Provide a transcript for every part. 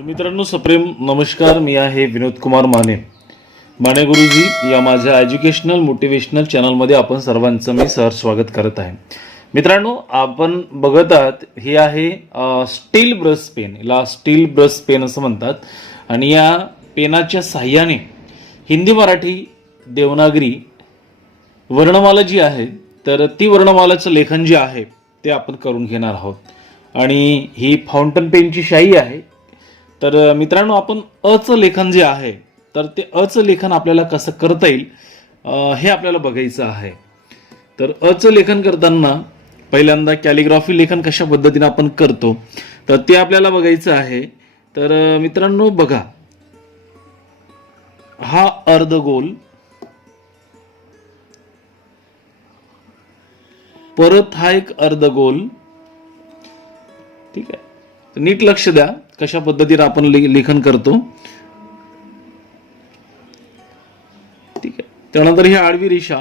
तर मित्रांनो सप्रेम नमस्कार. मी आहे विनोद कुमार माने गुरुजी या माझ्या एज्युकेशनल मोटिवेशनल चॅनलमध्ये आपण सर्वांचं मी सहर्ष स्वागत करत आहे. मित्रांनो आपण बघत आहात हे आहे स्टील ब्रश पेन. याला स्टील ब्रश पेन असं म्हणतात आणि या पेनाच्या साह्याने हिंदी मराठी देवनागरी वर्णमाला जी आहे तर ती वर्णमालाचं लेखन जे आहे ते आपण करून घेणार आहोत. आणि ही फाउंटन पेनची शाई आहे. तर मित्रांनो आपण अचं लेखन जे आहे तर ते अचं लेखन आपल्याला कसं करता येईल हे आपल्याला बघायचं आहे. तर अचं लेखन करताना पहिल्यांदा कॅलिग्राफी लेखन कशा पद्धतीने आपण करतो तर ते आपल्याला बघायचं आहे. तर मित्रांनो बघा, हा अर्धगोल, परत हा एक अर्धगोल. ठीक आहे, तर नीट लक्ष द्या कशा पद्धतीने आपण लेखन करतो. ठीक आहे, त्यानंतर ही आडवी रेषा,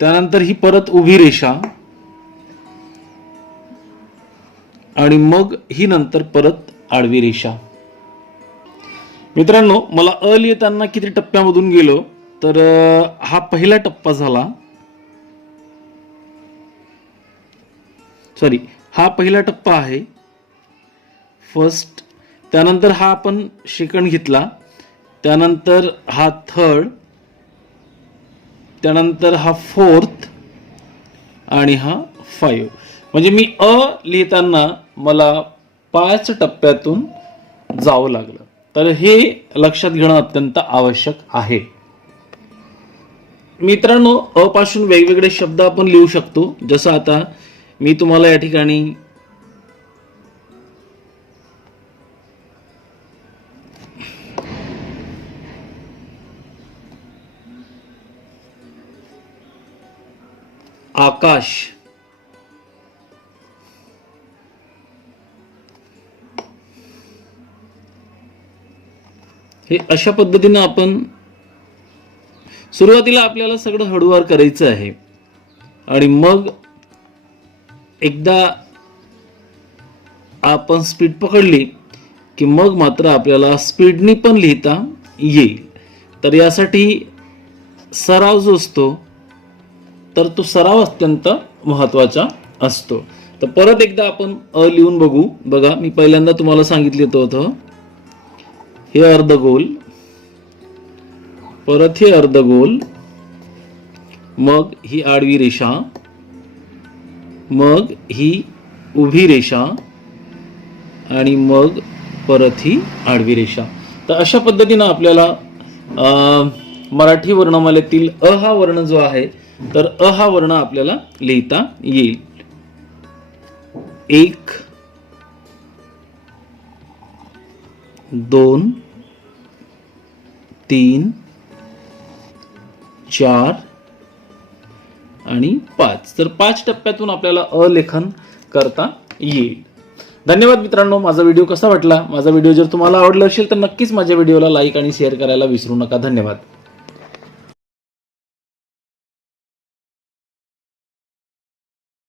त्यानंतर ही परत उभी रेषा आणि मग ही नंतर परत आडवी रेषा. मित्रांनो मला अ लिहिताना किती टप्प्यामधून गेलो तर हा पहिला टप्पा झाला. सॉरी, हा पहिला टप्पा आहे फर्स्ट. त्यानंतर हा आपण सेकंड घेतला, त्यानंतर हा थर्ड, त्यानंतर हा फोर्थ आणि हा 5. म्हणजे मी अ लिहिताना मला 5 टप्प्यातून जावं लागलं. तर हे लक्षात घेणं अत्यंत आवश्यक आहे. मित्रांनो अ पासून वेगवेगळे शब्द आपण लिहू शकतो. जसं आता मी तुम्हाला या ठिकाणी आकाश, हे अशा पद्धतीने आपण सुरुवातीला आपल्याला सगळं हळूवार करायचं आहे आणि मग एकदा आपण स्पीड पकडली की मग मात्र आपल्याला स्पीडनी पण लिहिता येईल. तर यासाठी सराव जो असतो तर तो सराव अत्यंत महत्त्वाचा असतो. तर परत एकदा आपण अ लिहून बघू. बघा, मी पहिल्यांदा तुम्हाला सांगितलं होतं हे अर्धगोल, परत हे अर्धगोल, मग ही आडवी रेषा, मग ही उभी रेषा आणि मग परत ही आडवी रेषा. तर अशा पद्धतीनं आपल्याला मराठी वर्णमालेतील अ हा वर्ण जो आहे तर अ हा वर्ण आपल्याला लिहिता येईल. 1 2 3 4 आणि 5. तर 5 टप्प्यातून आपल्याला अ लेखन करता येईल. धन्यवाद मित्रांनो. माझा व्हिडिओ कसा वाटला? माझा व्हिडिओ जर तुम्हाला आवडला असेल तर नक्कीच माझ्या व्हिडिओला लाईक आणि शेअर करायला विसरू नका. धन्यवाद.